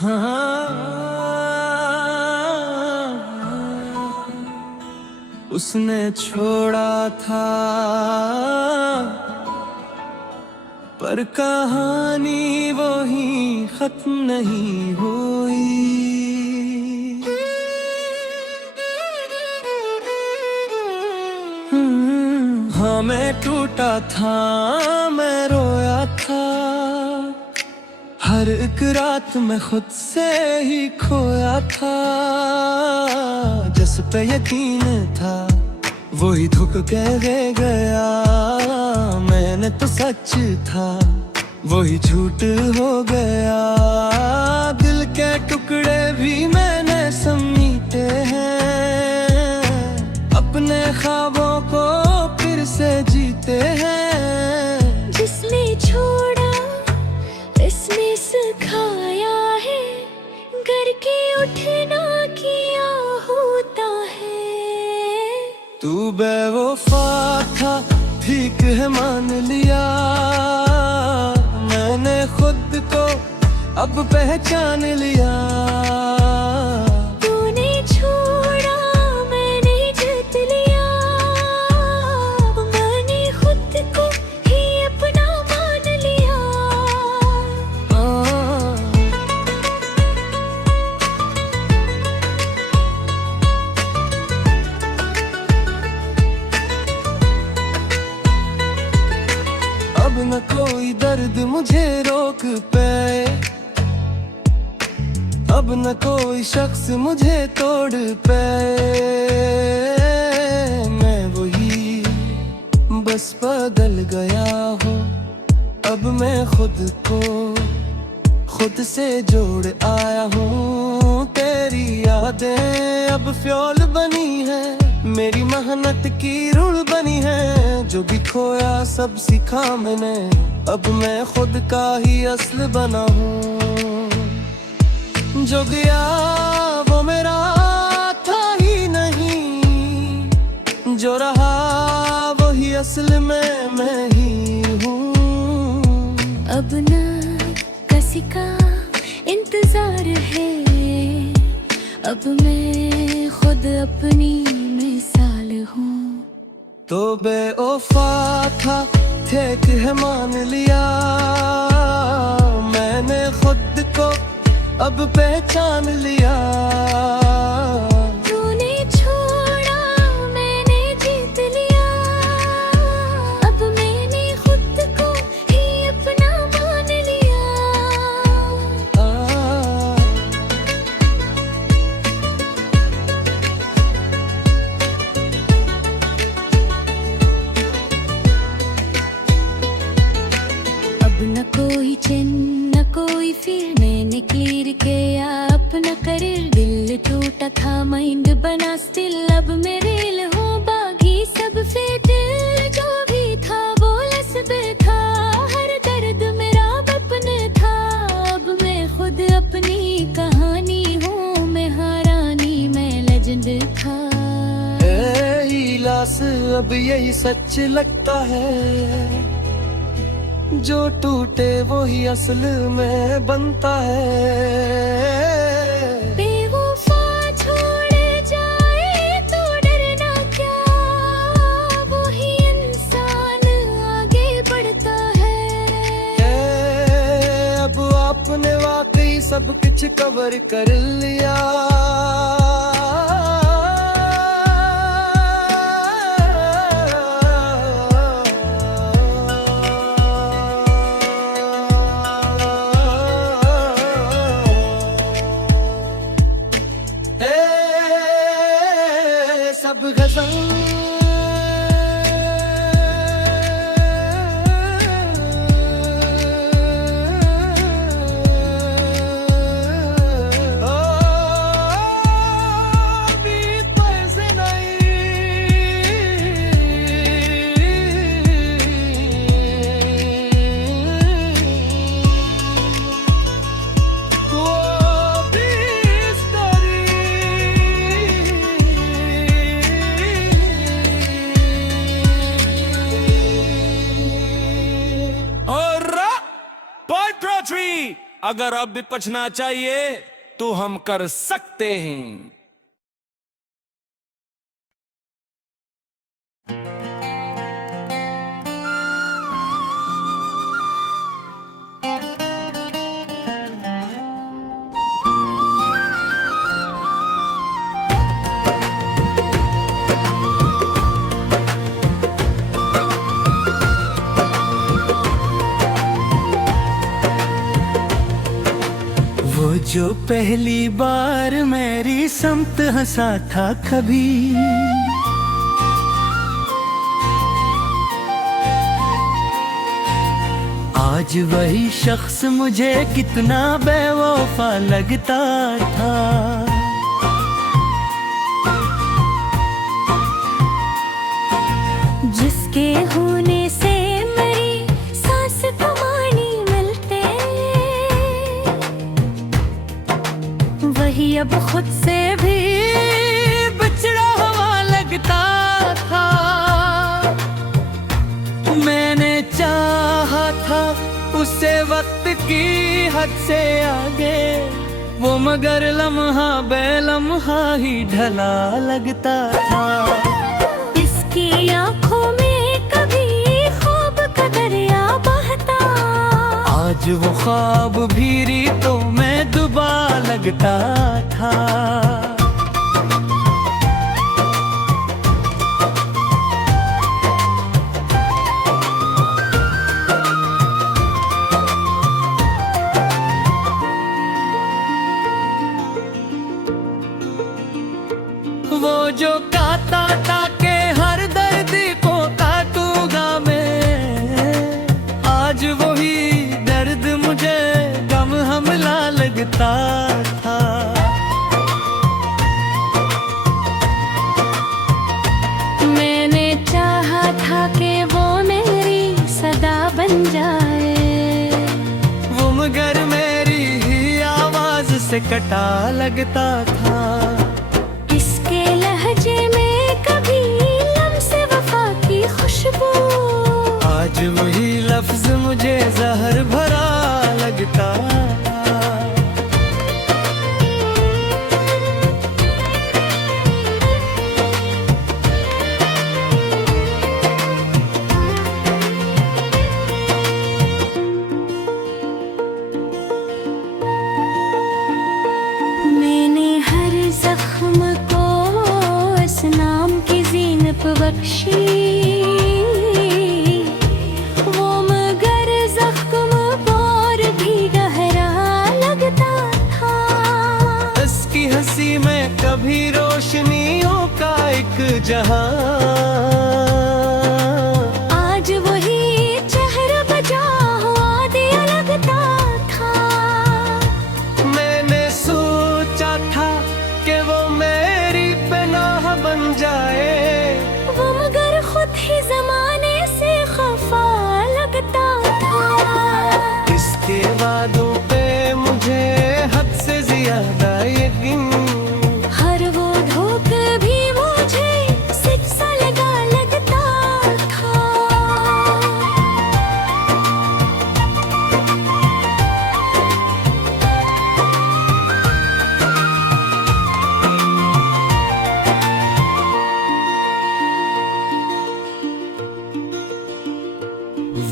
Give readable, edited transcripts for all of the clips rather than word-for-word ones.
हाँ, उसने छोड़ा था पर कहानी वही खत्म नहीं हुई। हाँ, मैं टूटा था, मैं रोया था, हर एक रात में खुद से ही खोया था। जिस पे यकीन था वही धोख के रह गया, मैंने तो सच था वही झूठ हो गया। दिल के टुकड़े भी मैंने समीटे हैं, अपने ख्वाबों को फिर से जीते हैं। जिसने छोड़ा इसने सिखाया है, करके उठना किया होता है। तू बेवफा था, ठीक है मान लिया, मैंने खुद को अब पहचान लिया। तूने छोड़ा मैंने जीत लिया, मैंने खुद को ही अपना मान लिया। अब न कोई दर्द मुझे रोक पाए, अब न कोई शख्स मुझे तोड़ पाए। मैं वही बस बदल गया हूँ, अब मैं खुद को खुद से जोड़ आया हूँ। तेरी यादें अब फ्यूल बनी है, मेरी मेहनत की रूल बनी है। जो भी खोया सब सीखा मैंने, अब मैं खुद का ही असल बना हूँ। जो गया वो मेरा था ही नहीं, जो रहा वही असल में मैं ही हूँ। अब ना किसी का इंतजार है, अब मैं खुद अपनी मिसाल हूँ। तो बेवफा था, ठीक है मान लिया, मैंने खुद को अब पहचान लिया। तूने छोड़ा मैंने जीत लिया, अब मैंने खुद को ही अपना मान लिया। अब न कोई चैन न कोई फिर, मैंने क्लियर किया अपना करियर। दिल टूटा था माइंड बना स्टिल, अब मैं रेल हूँ बागी सब फिट। जो भी था वो लस्बे था, हर दर्द मेरा बपन था। अब मैं खुद अपनी कहानी हूँ, मैं हारानी मैं लेजेंड था। लाश अब यही सच लगता है, जो टूटे वो ही असल में बनता है। बेवफा छोड़ जाए तो डरना क्या, वो ही इंसान आगे बढ़ता है। अब आपने वाकई सब कुछ कवर कर लिया, सब गज़ल अगर अब भी बचना चाहिए तो हम कर सकते हैं। वो जो पहली बार मेरी समत हंसा था कभी, आज वही शख्स मुझे कितना बेवफा लगता था। जिसके होने से मेरी सांस थमानी मिलते, वही अब खुद से भी बिछड़ा हुआ लगता था। मैंने चाहा था उसे वक्त की हद से आगे, वो मगर लम्हा बेलम्हा ही ढला लगता था। इसकी आंखों में कभी ख्वाब का दरिया बहता, आज वो ख्वाब भी रीतों में डूबा लगता था। वो जो कहता था कि हर दर्द को काटूंगा मैं, आज वही दर्द मुझे गम हमला लगता था। मैंने चाहा था कि वो मेरी सदा बन जाए, वो मगर मेरी ही आवाज से कटा लगता था। इसके लहजे में कभी लम्से वफा की खुशबू, आज वही लफ्ज मुझे जहर भरा लगता था। मैंने हर जख्म को इस नाम की ज़ीनत बख्शी, वो मगर जख्म और भी गहरा लगता था। इसकी हंसी में कभी रोशनियों का एक जहां, आज वही चेहरा बजा हुआ दिया लगता था। मैंने सोचा था कि वो मेरी पनाह बन जाए, वो मगर खुद ही जमाने से खफा लगता था। इसके वादों पे मुझे हद से ज्यादा यकीन, हर वो धोख भी मुझे सिक्सा लगा लगता था।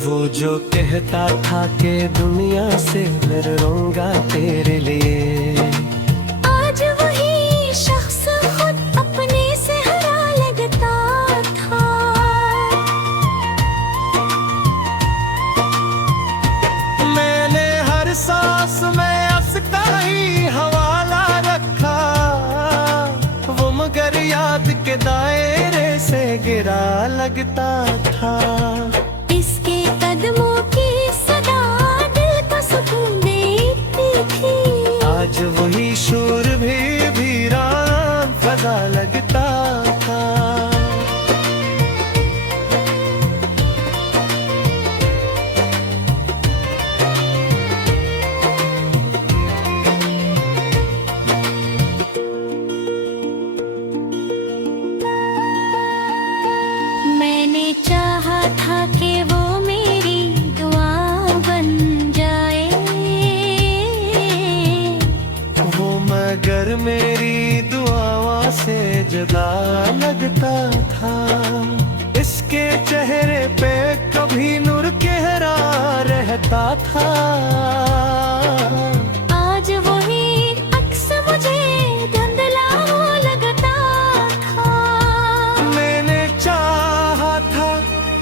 वो जो कहता था कि दुनिया से मैं रहूंगा तेरे लिए, आज वही शख्स खुद अपने से हरा लगता था। मैंने हर सांस में उसका ही हवाला रखा, वो मगर याद के दायरे से गिरा लगता था। इसके कदमों की सदा दिल को सुकून देती थी, आज वही शोर भी वीरान फजा लगता था। मैंने चाहा था था। आज वही अक्स मुझे धुंधला हो लगता था। मैंने चाहा था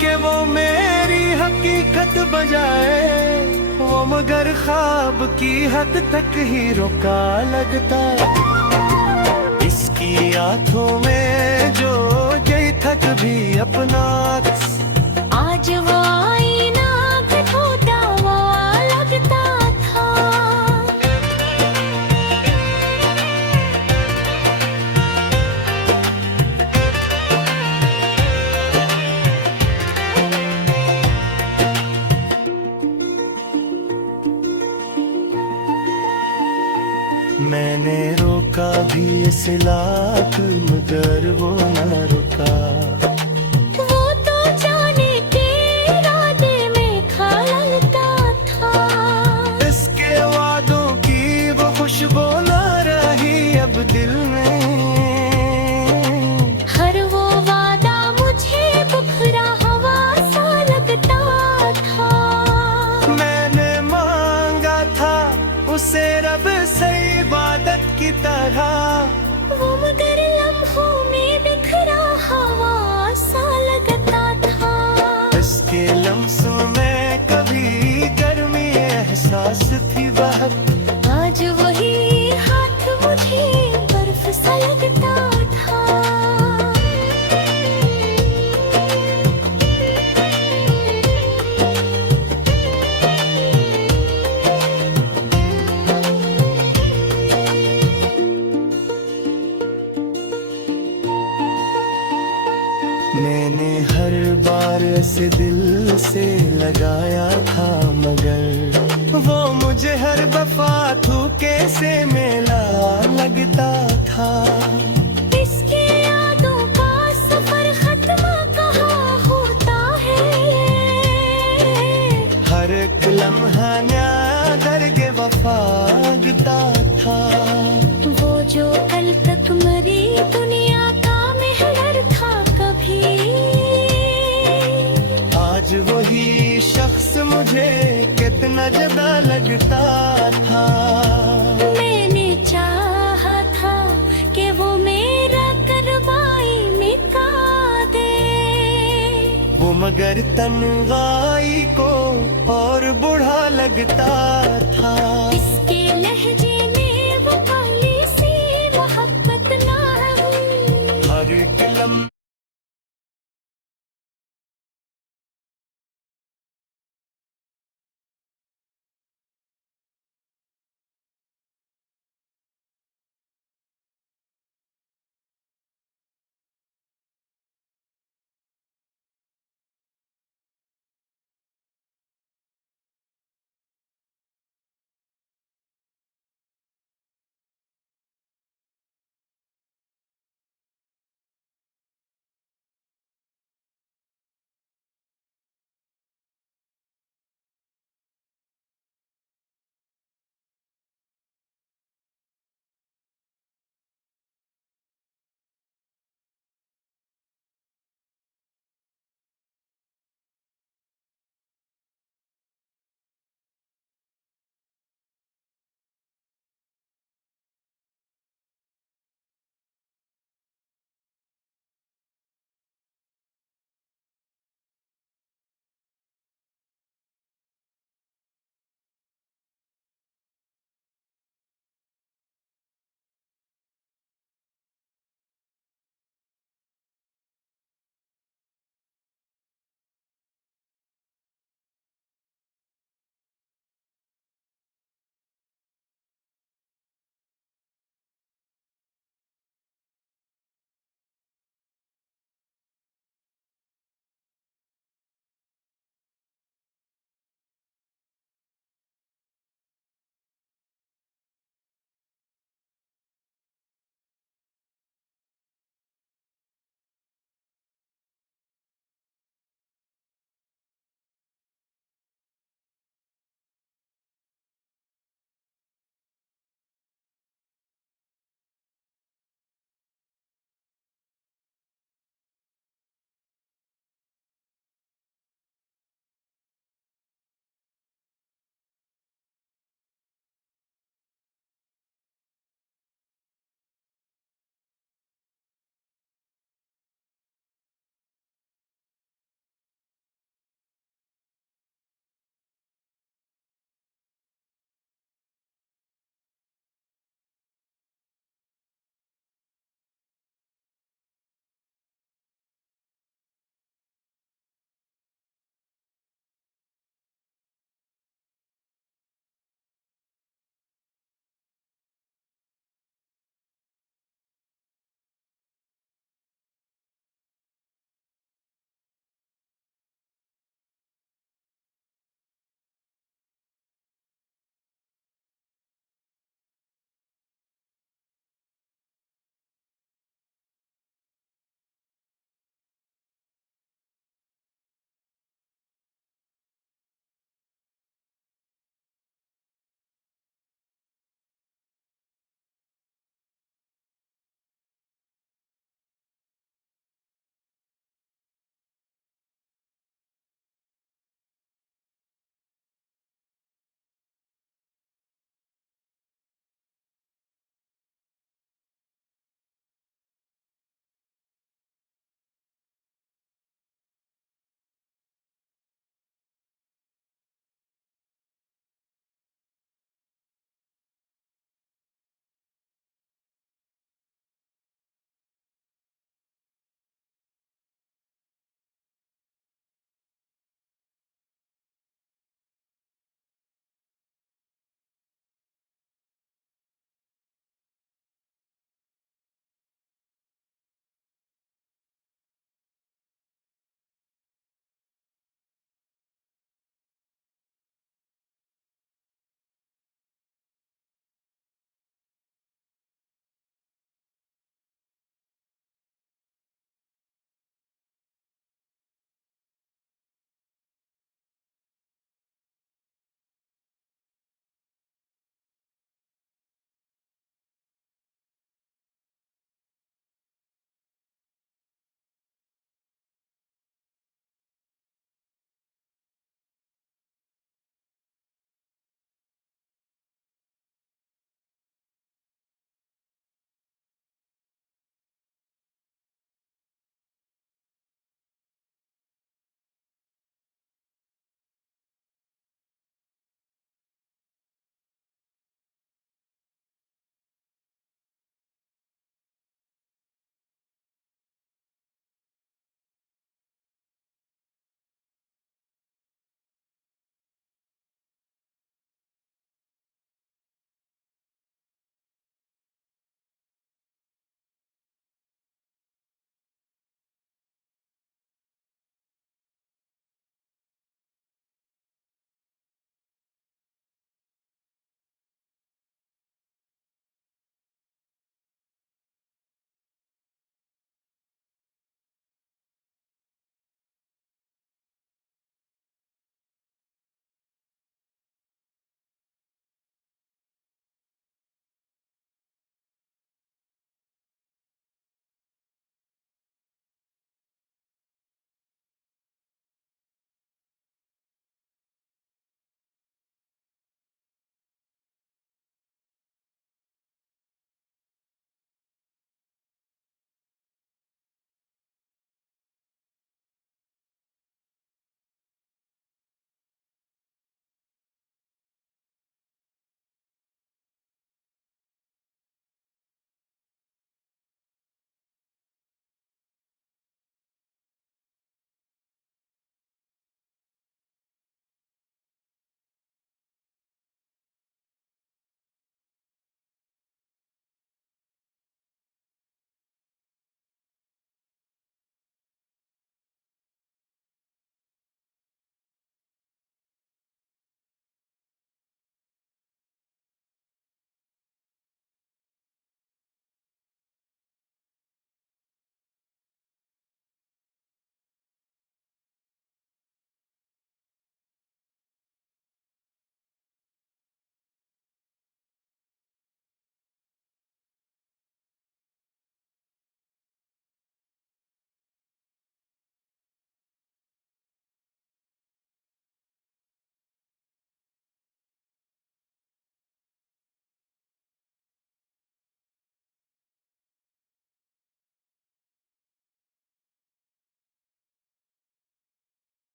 कि वो मेरी हकीकत बजाए, वो मगर ख्वाब की हद तक ही रुका लगता। इसकी आंखों में जो गई था कभी अपना अक्स, आज वो आईना घटोटा हुआ लगता था। मैंने रोका भी इस लाख मगर वो ना रुका। वो तो जाने के इरादे में खलता था। इसके वादों की वो खुशबू ना रही अब दिल में। हर वो वादा मुझे बुखरा हवा सा लगता था। मैंने मांगा था उसे रब से इबादत की तरह, वो मगर लम्हों में बिखरा हवा सा लगता था। इसके लम्सों में कभी गर्मी एहसास थी बहक। आज वही हाथ मुझे बर्फ सा लगता था। मैंने हर बार ऐसे दिल से लगाया था मगर वो मुझे हर दफा धोखे से मेला लगता था। इसके यादों का सफर खत्म कहाँ होता है। हर एक लम्हा नया दर्गे वफा लगता था। वो जो कल तक मरी दुनिया का महवर था कभी, आज वही शख्स मुझे कितना ज्यादा लगता था। मैंने चाहा था कि वो मेरा करवाई मिटा दे। वो मगर तन्हाई को और बूढ़ा लगता था।